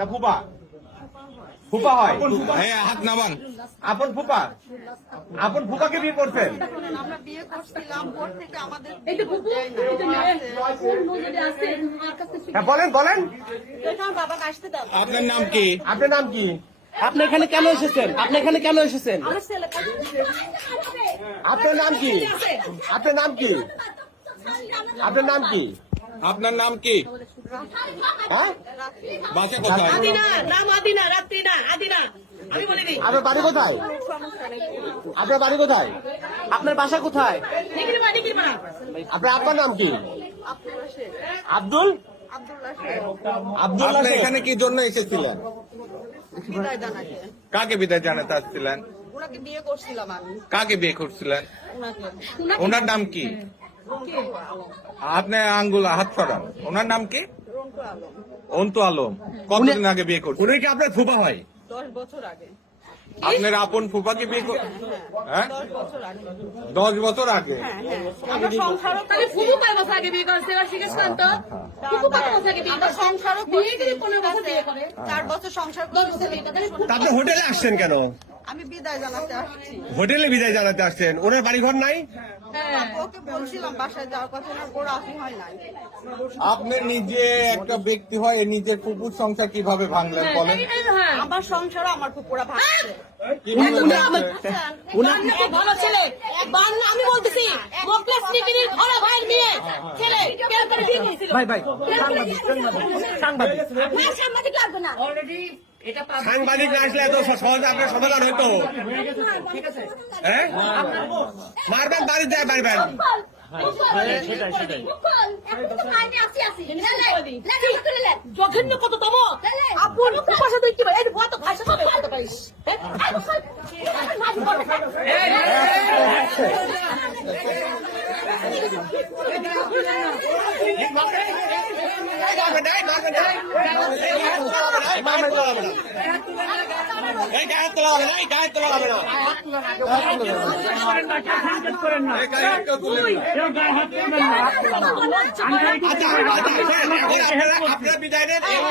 না ফুপা? ফুপা হয়? হ্যাঁ হাত নামান। আপন ফুপা? আপন ফুপাকে বিয়ে করছেন? হ্যাঁ বলেন বলেন। আপনার নাম কি? আপনার নাম কি? আপনি এখানে কেন এসেছেন? আপনি এখানে কেন এসেছেন? আপনার নাম কি? আপনার নাম কি? আপনার নাম কি? আপনার নাম কি? হ্যাঁ। আপনার বাড়ি কোথায়? আপনার বাড়ি কোথায়? আপনার বাসা কোথায়। আপনার আপনার নাম কি? আব্দুল? শেখ। এখানে কি জন্য এসেছিলেন? কাকে বিদায় জানাতে আসছিলেন? ওনাকে বিয়ে করছিলাম আমি। কাকে বিয়ে করছিলেন? ওনার নাম কি? আপনি আঙ্গুল হাত সরান। ওনার নাম কি? অন্তু আলম। কতদিন আগে বিয়ে করছেন? উনি কি আপনার ফুপা হয় দশ বছর আগে। আপনার আপন ফুপাকে বিয়ে কর হ্যাঁ? দশ বছর আগে। দশ বছর আগে? সংসারও তাহলে ফুফু কয় বছর আগে বিয়ে করেছে? এবার জিজ্ঞেস করেন তো। ফুফু কত বছর আগে বিয়ে আমরা করেছে? সংসারও বিয়ে করে পনেরো বছর বিয়ে করে। চার বছর সংসার দশ বছর করছি বিয়ে করে। তাহলে হোটেলে আসছেন কেন? আমি বিদায় জানাতে আসছি। হোটেলে বিদায় জানাতে আসছেন। ওনার বাড়ি ঘর নাই? হ্যাঁ। ওকে বলছিলাম বাসায় যাওয়ার কথা ওনার বড় আপনি হয় নাই। আপনি নিজে একটা ব্যক্তি হয় নিজের পুকুর সংসার কীভাবে ভাঙলেন বলেন? এই- এই- হ্যাঁ। আমার সংসারও আমার পুকুরা ভাঙছে। ভালো ছেলে। আমি বলতেছি ভাইয়ের মেয়ে। ছেলে ভাই ভাই সাংবাদিক সাংবাদিক। লাগবে না। সাংবাদিক না আসলে এত সহজে আপনার সমাধান হতো হ্যাঁ? মারবেন বাড়ি যায় মারবেন। জঘন্য কত তম আপন ভাষা তুই কি এই ভয় তো ভাষা তো বলতে পারিস মারবেন মারবেন। আপনারা- আপনারা বিদায় নেন, এই-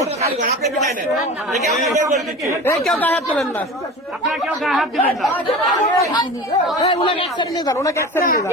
ওটা খালি করুন, আপনি বিদায় নেন। একে আমি বের করে দিচ্ছি। এই কেউ গায়ে হাত তোলেন না। এই উনাকে এক সাইডে নিয়ে যান ওনাকে এক সাইডে নিয়ে যান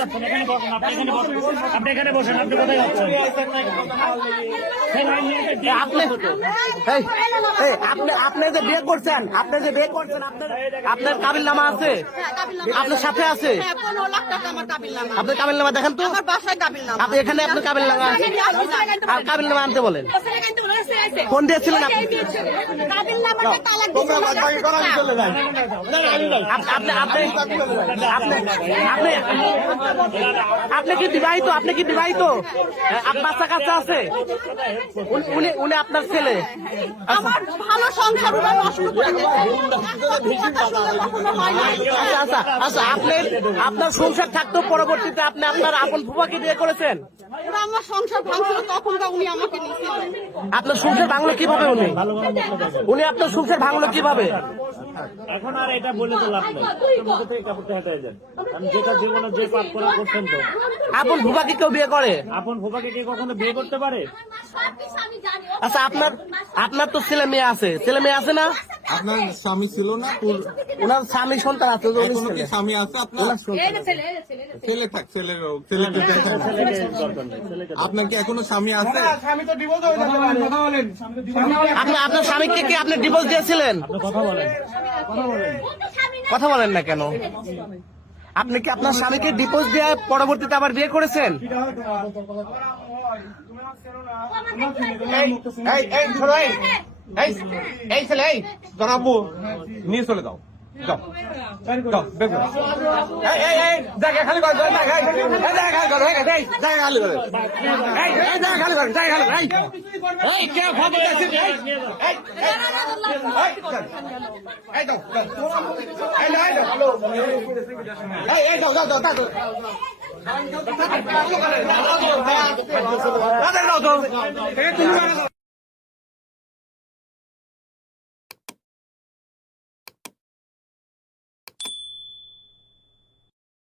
আপনি এখানে বসেন কোথায় যাচ্ছেন? যে বিয়ে করছেন আপনি যে বিয়ে করছেন আপনার আপনার কাবিল নামা আছে? আপনার সাথে আছে? হ্যাঁ কাবিল নামা আপনি কাবিল নামা দেখেন তো? আপনি এখানে আপনার কাবিল নামা আর কাবিল নামা আনতে বলেন। ফোন দিয়েছিলেন আপনি? কি বিবাহিত? আপনি কি বিবাহিত? আপনার বাচ্চা কাচ্চা আছে? উনি- উনি আপনার ছেলে। আমার ভালো সংসার। আচ্ছা আচ্ছা আচ্ছা আপনি আপনার সংসার থাকতেও পরবর্তীতে আপনি আপনার আপন ফুফাকে বিয়ে করেছেন? আমার সংসার ভাঙছিল তখন উনি আমাকে আপনার সংসার ভাঙলো কীভাবে উনি? উনি আপনার সংসার ভাঙলো কীভাবে? এখন আর এটা বলে তো লাভ নেই। মুখে থেকে কাপড়টা হেঁটে যান আমি যেটা জীবনে যে পাপ করা করছেন তো। আপন ফুফাকে কেউ বিয়ে করে? আপন ফোপাকে কি কখনো বিয়ে করতে পারে? আচ্ছা আপনার আপনার তো ছেলে মেয়ে আছে। ছেলে মেয়ে আছে না? আপনার স্বামী ছিল না? ওনার স্বামী সন্তান আছে কি স্বামী আছে আপনার? ছেলে থাক ছেলের ছেলেকে আপনার কি এখনও স্বামী আছে? আপনি আপনার স্বামীকে কি আপনি ডিভোর্স দিয়েছিলেন? কথা বলেন। না কেন? আপনি কি আপনার স্বামীকে ডিভোর্স দিয়ে পরবর্তীতে আবার বিয়ে করেছেন? এই, ছেলে, এই, জনাবু, নিয়ে চলে যাও। জায়গা খালি করো, জায়গা খালি করো, জায়গা খালি করো, এই, এই, জায়গা খালি। এই, কে খবর দিয়েছে? এই, এই, এই, এই, এই, যাও, যাও।